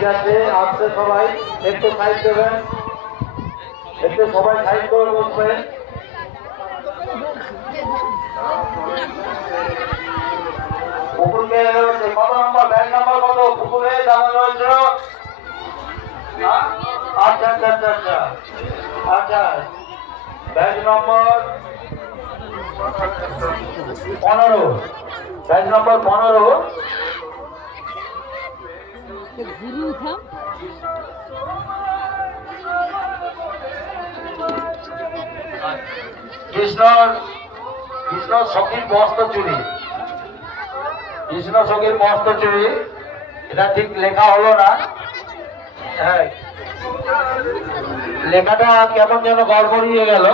ঠিক আছে, আসছে সবাই একটু সাইড দেবেন, একটু সবাই সাইড করে বসবেন। পুকুরকে রয়েছে কত নম্বর, ব্যাগ নম্বর কত পুকুরে জানা রয়েছে? আচ্ছা আচ্ছা আচ্ছা আচ্ছা আচ্ছা, ব্যাগ নম্বর 15, ব্যাগ নম্বর 15। কৃষ্ণ সখীর বস্ত্র চুরি, কৃষ্ণ সখীর বস্ত্র চুরি, এটা ঠিক লেখা হলো না। হ্যাঁ, লেখাটা কেমন যেন গড়বড়িয়ে গেল।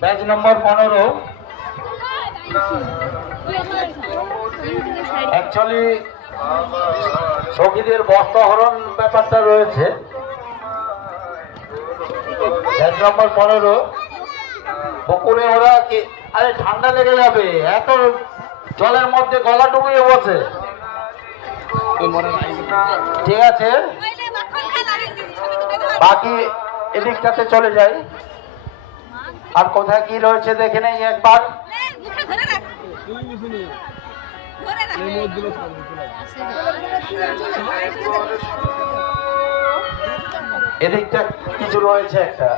Batch number 15। অ্যাকচুয়ালি সখীদের বস্ত্র হরণ ব্যাপারটা রয়েছে। Batch number 15। পুকুরে ওরা কি, আরে ঠান্ডা লেগে যাবে, এত জলের মধ্যে গলা ডুবিয়ে বসে। ঠিক আছে, বাকি এদিকটাতে চলে যাই। আর কোথায় কি রয়েছে দেখে নেই একবার। এদিকটা কিছু রয়েছে একটা।